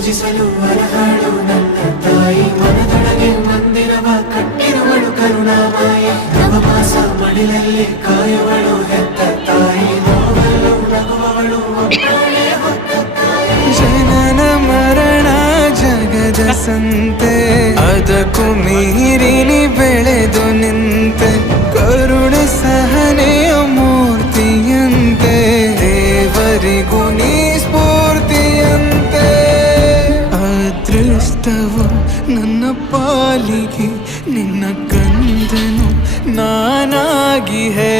ಪೂಜಿಸಲು ಅರಹಾಳು ನನ್ನ ತಾಯಿ ಮನದೊಳಗೆ ಮಂದಿರವ ಕಟ್ಟಿರುವಳು ಕರುಣಾಮಾಯಿ ನವಮಾಸ ಮಡಿಲಲ್ಲಿ ಕಾಯುವಳು ಹೆತ್ತ ತಾಯಿ ನೋವಲು ನಗುವವಳು ಒಬ್ಬಳೇ ಹೊತ್ತ ತಾಯಿ ಜನನ ಮರಣ ಜಗದ ಸಂತೆ ಅದಕ್ಕೂ ಮೀರಿನಿ ಬೆಳೆದು ನಿಂತೆ ಕರುಣೆ ಸಹನೆಯ ಮೂರ್ತಿಯಂತೆ ದೇವರಿಗೂ ನೀ ಸ್ಫೂರ್ತಿಯಂತೆ ಅದೃಷ್ಟವು ನನ್ನ ಪಾಲಿಗೆ ನಿನ್ನ ಕಂದನು ನಾನಾಗಿ ಹೇ